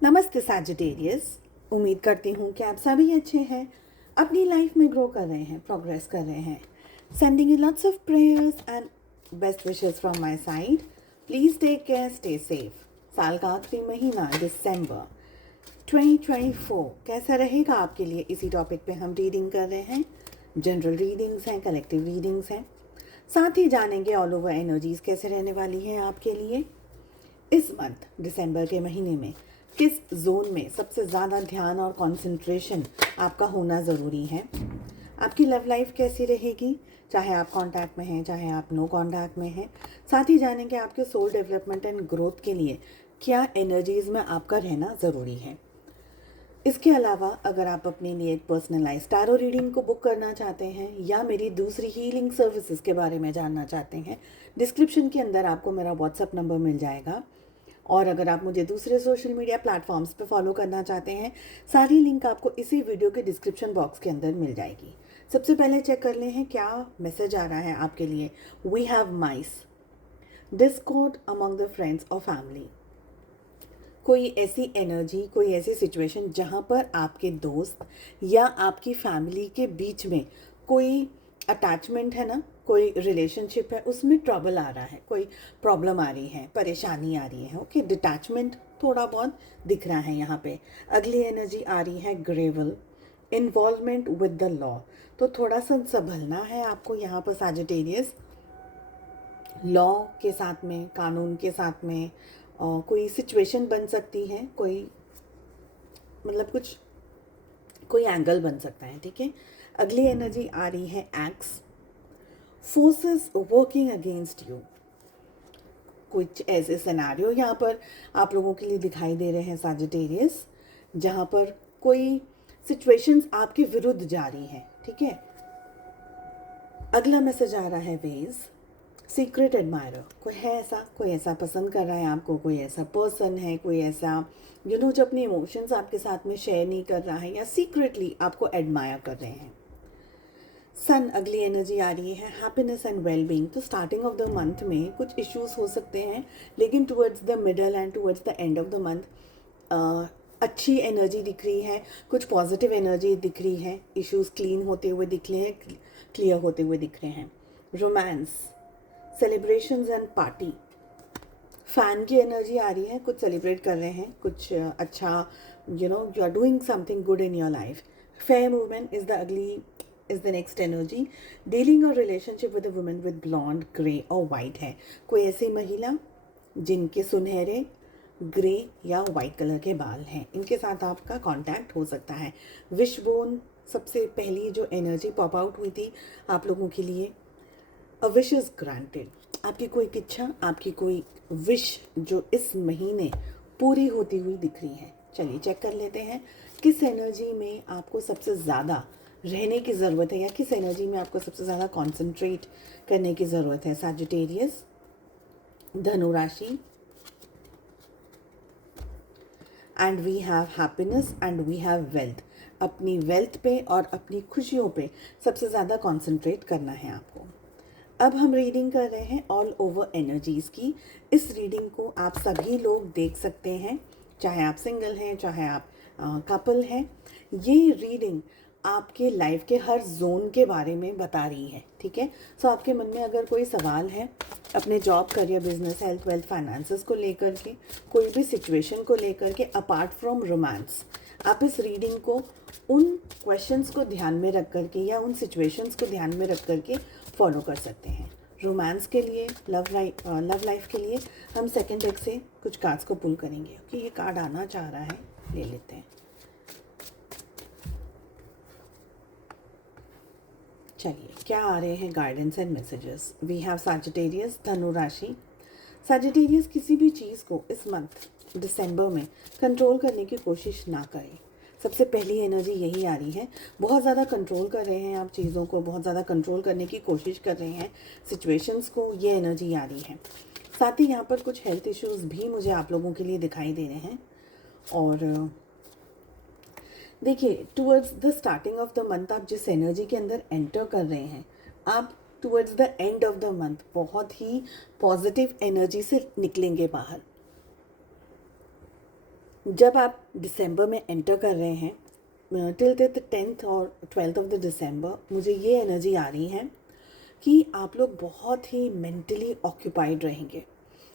नमस्ते सैजिटेरियस। उम्मीद करती हूँ कि आप सभी अच्छे हैं, अपनी लाइफ में ग्रो कर रहे हैं, प्रोग्रेस कर रहे हैं। Sending you lots of prayers and best wishes from my side. Please take care, stay safe. साल का आखिरी महीना दिसंबर 2024 कैसा रहेगा आपके लिए, इसी टॉपिक पे हम रीडिंग कर रहे हैं। जनरल रीडिंग्स हैं, कलेक्टिव रीडिंग्स हैं, साथ ही जानेंगे ऑल ओवर एनर्जीज कैसे रहने वाली हैं आपके लिए इस मंथ दिसंबर के महीने में। किस जोन में सबसे ज़्यादा ध्यान और कंसंट्रेशन आपका होना ज़रूरी है। आपकी लव लाइफ कैसी रहेगी, चाहे आप कांटेक्ट में हैं चाहे आप नो कांटेक्ट में हैं। साथ ही जानेंगे आपके सोल डेवलपमेंट एंड ग्रोथ के लिए क्या एनर्जीज़ में आपका रहना ज़रूरी है। इसके अलावा अगर आप अपने लिए एक पर्सनलाइज टैरो रीडिंग को बुक करना चाहते हैं या मेरी दूसरी हीलिंग सर्विसेज के बारे में जानना चाहते हैं, डिस्क्रिप्शन के अंदर आपको मेरा व्हाट्सएप नंबर मिल जाएगा। और अगर आप मुझे दूसरे सोशल मीडिया प्लेटफॉर्म्स पे फॉलो करना चाहते हैं, सारी लिंक आपको इसी वीडियो के डिस्क्रिप्शन बॉक्स के अंदर मिल जाएगी। सबसे पहले चेक कर लें क्या मैसेज आ रहा है आपके लिए। We have mice, discord among the friends और फैमिली। कोई ऐसी एनर्जी, कोई ऐसी सिचुएशन जहाँ पर आपके दोस्त या आपकी फैमिली के बीच में कोई अटैचमेंट है ना, कोई रिलेशनशिप है, उसमें ट्रबल आ रहा है, कोई प्रॉब्लम आ रही है, परेशानी आ रही है। ओके, डिटैचमेंट थोड़ा बहुत दिख रहा है यहाँ पे। अगली एनर्जी आ रही है gravel, involvement with the law. तो थोड़ा सा संभलना है आपको यहाँ पर सैजिटेरियस। लॉ के साथ में, कानून के साथ में कोई सिचुएशन बन सकती है, कोई मतलब कुछ कोई एंगल बन सकता है। ठीक है, अगली एनर्जी आ रही है x, forces working against you. कुछ ऐसे सिनेरियो यहाँ पर आप लोगों के लिए दिखाई दे रहे हैं सैजिटेरियस, जहाँ पर कोई सिचुएशंस आपके विरुद्ध जा रही हैं। ठीक है, अगला मैसेज आ रहा है वेज, सीक्रेट एडमायरर। कोई है ऐसा, कोई ऐसा पसंद कर रहा है आपको, कोई ऐसा पर्सन है, कोई ऐसा जो अपने इमोशंस आपके साथ में शेयर नहीं कर रहा है या सीक्रेटली आपको एडमायर कर रहे हैं। सन, अगली एनर्जी आ रही है हैप्पीनेस एंड वेलबींग। तो स्टार्टिंग ऑफ द मंथ में कुछ इश्यूज हो सकते हैं, लेकिन towards the middle and towards the end of the month अच्छी एनर्जी दिख रही है, कुछ पॉजिटिव एनर्जी दिख रही है, इश्यूज क्लीन होते हुए दिख रहे हैं, क्लियर होते हुए दिख रहे हैं। Romance, celebrations and party. Fan की एनर्जी आ रही है, कुछ सेलिब्रेट कर रहे हैं, कुछ अच्छा, you are doing something good in your life. Fair movement is the next energy. Dealing और relationship with a woman with blonde, grey और वाइट है। कोई ऐसी महिला जिनके सुनहरे, ग्रे या वाइट कलर के बाल हैं, इनके साथ आपका कांटेक्ट हो सकता है। विश बोन, सबसे पहली जो एनर्जी पॉप आउट हुई थी आप लोगों के लिए, अ विश इज़ ग्रांटेड। आपकी कोई इच्छा, आपकी कोई विश जो इस महीने पूरी होती हुई दिख रही है। चलिए चेक कर लेते हैं किस एनर्जी में आपको सबसे ज़्यादा रहने की ज़रूरत है या किस एनर्जी में आपको सबसे ज़्यादा कॉन्सेंट्रेट करने की ज़रूरत है। सैजिटेरियस, धनु राशि, and we have happiness and we have wealth. अपनी वेल्थ पे और अपनी खुशियों पे सबसे ज़्यादा कॉन्सेंट्रेट करना है आपको। अब हम रीडिंग कर रहे हैं ऑल ओवर एनर्जीज़ की। इस रीडिंग को आप सभी लोग देख सकते हैं, चाहे आप सिंगल हैं चाहे आप कपल हैं। ये रीडिंग आपके लाइफ के हर जोन के बारे में बता रही है। ठीक है, सो आपके मन में अगर कोई सवाल है अपने job, career, business, health, wealth, finances को लेकर के, कोई भी सिचुएशन को लेकर के अपार्ट फ्रॉम रोमांस, आप इस रीडिंग को उन क्वेश्चंस को ध्यान में रख करके या उन सिचुएशंस को ध्यान में रख करके फॉलो कर सकते हैं। रोमांस के लिए, लव लाइफ के लिए हम सेकेंड डेक से कुछ कार्ड्स को पुल करेंगे। ओके, ये कार्ड आना चाह रहा है, ले लेते हैं। चलिए क्या आ रहे हैं guidance and messages. We have Sagittarius, धनु राशि। सैजिटेरियस, किसी भी चीज़ को इस मंथ दिसंबर में कंट्रोल करने की कोशिश ना करें। सबसे पहली एनर्जी यही आ रही है। बहुत ज़्यादा कंट्रोल कर रहे हैं आप चीज़ों को, बहुत ज़्यादा कंट्रोल करने की कोशिश कर रहे हैं सिचुएशंस को, ये एनर्जी आ रही है। साथ ही यहाँ पर कुछ हेल्थ इश्यूज़ भी मुझे आप लोगों के लिए दिखाई दे रहे हैं। और देखिए, towards the starting of the month आप जिस एनर्जी के अंदर एंटर कर रहे हैं, आप towards the end of the month बहुत ही पॉजिटिव एनर्जी से निकलेंगे बाहर। जब आप दिसंबर में एंटर कर रहे हैं टिल द 10th और 12th ऑफ द दिसंबर, मुझे ये एनर्जी आ रही है कि आप लोग बहुत ही मेंटली ऑक्यूपाइड रहेंगे,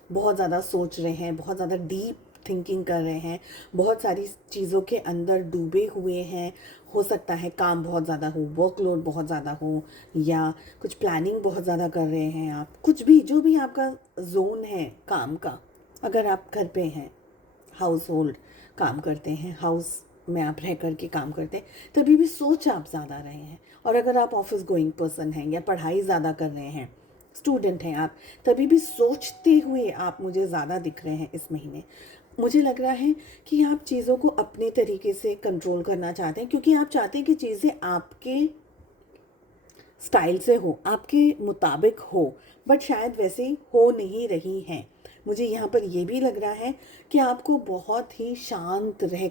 बहुत ज़्यादा सोच रहे हैं, बहुत ज़्यादा डीप थिंकिंग कर रहे हैं, बहुत सारी चीज़ों के अंदर डूबे हुए हैं। हो सकता है काम बहुत ज़्यादा हो, वर्कलोड बहुत ज़्यादा हो, या कुछ प्लानिंग बहुत ज़्यादा कर रहे हैं आप, कुछ भी जो भी आपका जोन है काम का। अगर आप घर पे हैं, हाउस होल्ड काम करते हैं, हाउस में आप रह कर के काम करते हैं, तभी भी सोच आप ज़्यादा रहे हैं। और अगर आप ऑफिस गोइंग पर्सन हैं या पढ़ाई ज़्यादा कर रहे हैं, स्टूडेंट हैं आप, तभी भी सोचते हुए आप मुझे ज़्यादा दिख रहे हैं इस महीने। मुझे लग रहा है कि आप चीज़ों को अपने तरीके से कंट्रोल करना चाहते हैं, क्योंकि आप चाहते हैं कि चीज़ें आपके स्टाइल से हो, आपके मुताबिक हो, बट शायद वैसे हो नहीं रही हैं। मुझे यहाँ पर ये भी लग रहा है कि आपको बहुत ही शांत रह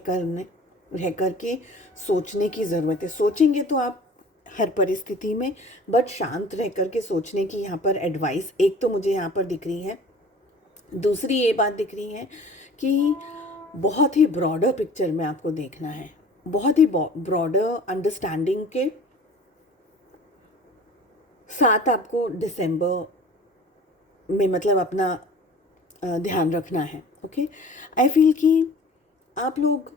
कर के सोचने की ज़रूरत है। सोचेंगे तो आप हर परिस्थिति में, बट शांत रह कर के सोचने की यहाँ पर एडवाइस एक तो मुझे यहाँ पर दिख रही है। दूसरी ये बात दिख रही है कि बहुत ही ब्रॉडर पिक्चर में आपको देखना है, बहुत ही ब्रॉडर अंडरस्टैंडिंग के साथ आपको दिसंबर में मतलब अपना ध्यान रखना है। ओके, आई फील कि आप लोग,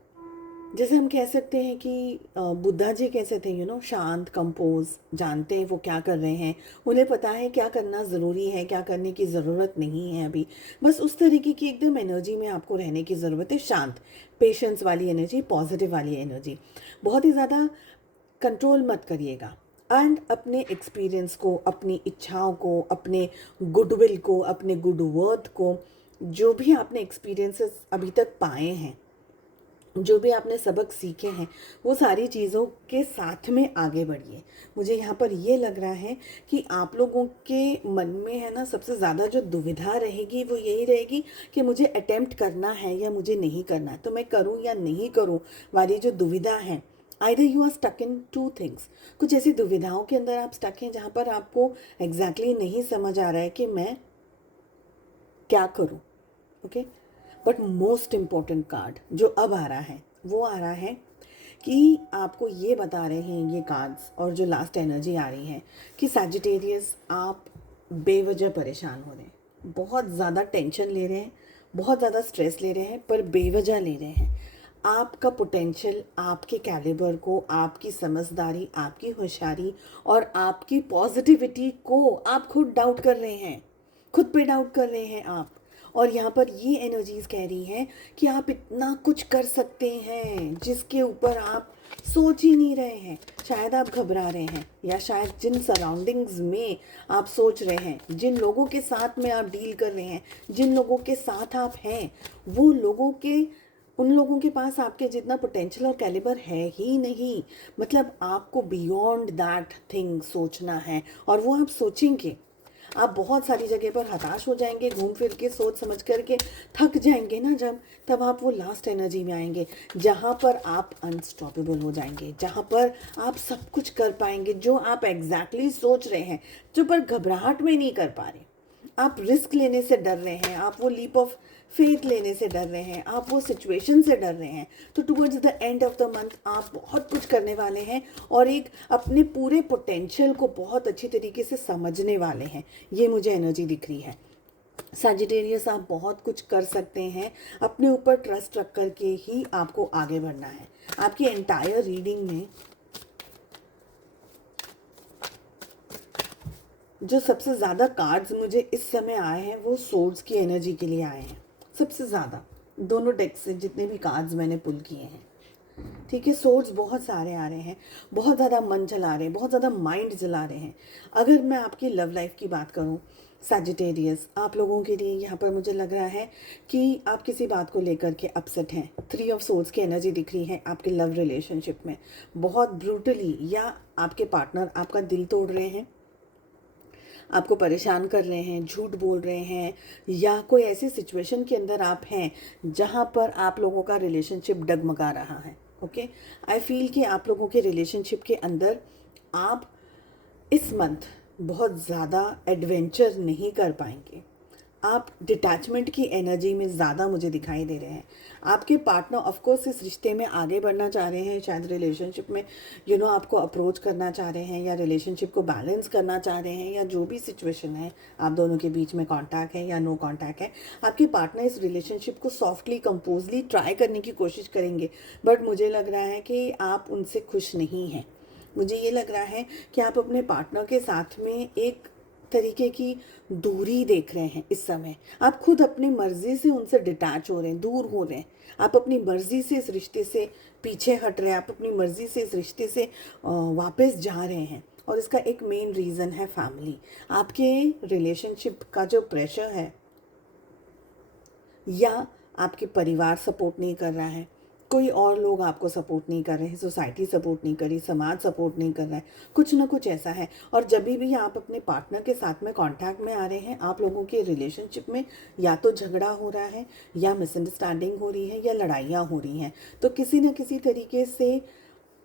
जैसे हम कह सकते हैं कि बुद्धा जी कैसे थे, शांत, कंपोज, जानते हैं वो क्या कर रहे हैं, उन्हें पता है क्या करना ज़रूरी है, क्या करने की ज़रूरत नहीं है अभी। बस उस तरीके की एकदम एनर्जी में आपको रहने की ज़रूरत है, शांत, पेशेंस वाली एनर्जी, पॉजिटिव वाली एनर्जी। बहुत ही ज़्यादा कंट्रोल मत करिएगा, एंड अपने एक्सपीरियंस को, अपनी इच्छाओं को, अपने गुडविल को, अपने गुड वर्थ को, जो भी आपने एक्सपीरियंसेस अभी तक पाए हैं, जो भी आपने सबक सीखे हैं, वो सारी चीज़ों के साथ में आगे बढ़िए। मुझे यहाँ पर ये लग रहा है कि आप लोगों के मन में है ना, सबसे ज़्यादा जो दुविधा रहेगी वो यही रहेगी कि मुझे अटेम्प्ट करना है या मुझे नहीं करना है, तो मैं करूँ या नहीं करूँ वाली जो दुविधा है। Either you are stuck in two things, कुछ ऐसी दुविधाओं के अंदर आप स्टक हैं जहाँ पर आपको एग्जैक्टली नहीं समझ आ रहा है कि मैं क्या करूँ। Okay, but most important card जो अब आ रहा है वो आ रहा है कि आपको ये बता रहे हैं ये कार्ड्स, और जो लास्ट एनर्जी आ रही है कि सैजिटेरियस, आप बेवजह परेशान हो रहे हैं, बहुत ज़्यादा टेंशन ले रहे हैं, बहुत ज़्यादा स्ट्रेस ले रहे हैं, पर बेवजह ले रहे हैं। आपका पोटेंशियल, आपके कैलिबर को, आपकी समझदारी, आपकी होशियारी और आपकी पॉजिटिविटी को आप खुद डाउट कर रहे हैं, खुद पे डाउट कर रहे हैं आप। और यहाँ पर ये एनर्जीज कह रही हैं कि आप इतना कुछ कर सकते हैं जिसके ऊपर आप सोच ही नहीं रहे हैं। शायद आप घबरा रहे हैं, या शायद जिन सराउंडिंग्स में आप सोच रहे हैं, जिन लोगों के साथ में आप डील कर रहे हैं, जिन लोगों के साथ आप हैं, वो उन लोगों के पास आपके जितना पोटेंशियल और कैलिबर है ही नहीं। मतलब आपको बियॉन्ड दैट थिंग सोचना है, और वो आप सोचेंगे, आप बहुत सारी जगह पर हताश हो जाएंगे, घूम फिर के सोच समझ करके थक जाएंगे ना जब, तब आप वो लास्ट एनर्जी में आएंगे जहाँ पर आप अनस्टॉपेबल हो जाएंगे, जहाँ पर आप सब कुछ कर पाएंगे जो आप एग्जैक्टली सोच रहे हैं, जो पर घबराहट में नहीं कर पा रहे। आप रिस्क लेने से डर रहे हैं, आप वो लीप ऑफ फेथ लेने से डर रहे हैं, आप वो सिचुएशन से डर रहे हैं। तो towards the end of the month आप बहुत कुछ करने वाले हैं, और एक अपने पूरे पोटेंशियल को बहुत अच्छी तरीके से समझने वाले हैं। ये मुझे एनर्जी दिख रही है। सैजिटेरियस, आप बहुत कुछ कर सकते हैं, अपने ऊपर ट्रस्ट रख कर के ही आपको आगे बढ़ना है। आपकी एंटायर रीडिंग में जो सबसे ज़्यादा कार्ड्स मुझे इस समय आए हैं वो सोर्ड्स की एनर्जी के लिए आए हैं, सबसे ज़्यादा दोनों डेक से जितने भी कार्ड्स मैंने पुल किए हैं। ठीक है, सोर्ड्स बहुत सारे आ रहे हैं, बहुत ज़्यादा मन जला रहे हैं, बहुत ज़्यादा माइंड जला रहे हैं। अगर मैं आपकी लव लाइफ की बात करूं सैजिटेरियस, आप लोगों के लिए यहाँ पर मुझे लग रहा है कि आप किसी बात को लेकर के अपसेट हैं। 3 ऑफ सोर्ड्स की एनर्जी दिख रही है आपके लव रिलेशनशिप में, बहुत ब्रूटली, या आपके पार्टनर आपका दिल तोड़ रहे हैं, आपको परेशान कर रहे हैं, झूठ बोल रहे हैं, या कोई ऐसी सिचुएशन के अंदर आप हैं जहाँ पर आप लोगों का रिलेशनशिप डगमगा रहा है। ओके, आई फील कि आप लोगों के रिलेशनशिप के अंदर आप इस मंथ बहुत ज़्यादा एडवेंचर नहीं कर पाएंगे, आप डिटैचमेंट की एनर्जी में ज़्यादा मुझे दिखाई दे रहे हैं। आपके पार्टनर ऑफ कोर्स इस रिश्ते में आगे बढ़ना चाह रहे हैं, शायद रिलेशनशिप में आपको अप्रोच करना चाह रहे हैं, या रिलेशनशिप को बैलेंस करना चाह रहे हैं, या जो भी सिचुएशन है आप दोनों के बीच में कांटेक्ट है या नो कांटेक्ट है, आपके पार्टनर इस रिलेशनशिप को सॉफ्टली कंपोजली ट्राई करने की कोशिश करेंगे। बट मुझे लग रहा है कि आप उनसे खुश नहीं हैं। मुझे ये लग रहा है कि आप अपने पार्टनर के साथ में एक तरीके की दूरी देख रहे हैं इस समय। आप खुद अपनी मर्जी से उनसे डिटैच हो रहे हैं, दूर हो रहे हैं। आप अपनी मर्जी से इस रिश्ते से पीछे हट रहे हैं, आप अपनी मर्जी से इस रिश्ते से वापस जा रहे हैं। और इसका एक मेन रीज़न है फैमिली। आपके रिलेशनशिप का जो प्रेशर है, या आपके परिवार सपोर्ट नहीं कर रहा है, कोई और लोग आपको सपोर्ट नहीं कर रहे हैं, सोसाइटी सपोर्ट नहीं कर रही, समाज सपोर्ट नहीं कर रहा है, कुछ ना कुछ ऐसा है। और जब भी आप अपने पार्टनर के साथ में कांटेक्ट में आ रहे हैं, आप लोगों के रिलेशनशिप में या तो झगड़ा हो रहा है, या मिसअंडरस्टैंडिंग हो रही है, या लड़ाइयाँ हो रही हैं। तो किसी न किसी तरीके से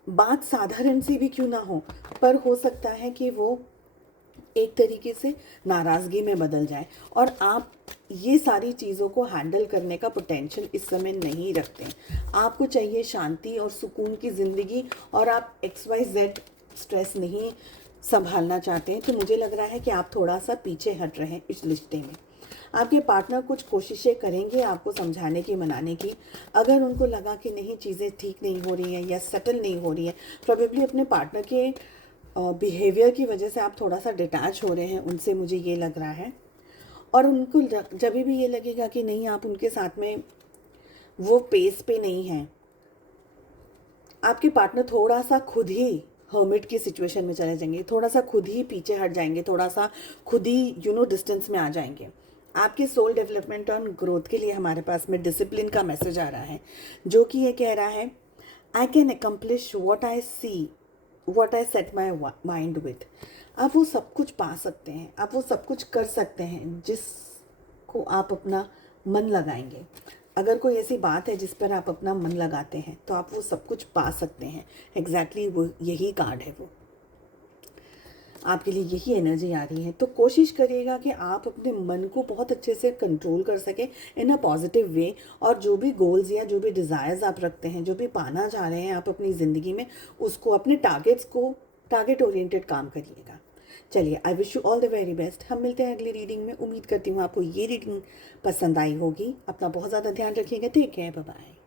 बात साधारण सी भी क्यों ना हो, पर हो सकता है कि वो एक तरीके से नाराज़गी में बदल जाए, और आप ये सारी चीज़ों को हैंडल करने का पोटेंशियल इस समय नहीं रखते हैं। आपको चाहिए शांति और सुकून की ज़िंदगी, और आप XYZ स्ट्रेस नहीं संभालना चाहते हैं। तो मुझे लग रहा है कि आप थोड़ा सा पीछे हट रहे हैं इस रिश्ते में। आपके पार्टनर कुछ कोशिशें करेंगे आपको समझाने की, मनाने की। अगर उनको लगा कि नहीं, चीज़ें ठीक नहीं हो रही हैं या सेटल नहीं हो रही हैं, प्रोबेबली अपने पार्टनर के बिहेवियर की वजह से आप थोड़ा सा डिटैच हो रहे हैं उनसे, मुझे ये लग रहा है। और उनको जब भी ये लगेगा कि नहीं, आप उनके साथ में वो पेस पे नहीं हैं, आपके पार्टनर थोड़ा सा खुद ही हर्मिट की सिचुएशन में चले जाएंगे, थोड़ा सा खुद ही पीछे हट जाएंगे, थोड़ा सा खुद ही डिस्टेंस में आ जाएंगे। आपके सोल डेवलपमेंट और ग्रोथ के लिए हमारे पास में डिसिप्लिन का मैसेज आ रहा है, जो कि ये कह रहा है, I can accomplish what I see, what I set my mind with. आप वो सब कुछ पा सकते हैं, आप वो सब कुछ कर सकते हैं जिसको आप अपना मन लगाएंगे। अगर कोई ऐसी बात है जिस पर आप अपना मन लगाते हैं, तो आप वो सब कुछ पा सकते हैं। एग्जैक्टली वो यही कार्ड है, वो आपके लिए यही एनर्जी आ रही है। तो कोशिश करिएगा कि आप अपने मन को बहुत अच्छे से कंट्रोल कर सकें इन अ पॉजिटिव वे, और जो भी गोल्स या जो भी डिज़ायर्स आप रखते हैं, जो भी पाना चाह रहे हैं आप अपनी ज़िंदगी में, उसको, अपने टारगेट ओरिएंटेड काम करिएगा। चलिए, I wish you all the very best. हम मिलते हैं अगली रीडिंग में। उम्मीद करती हूँ आपको ये रीडिंग पसंद आई होगी। अपना बहुत ज़्यादा ध्यान रखिएगा। Take care, bye bye.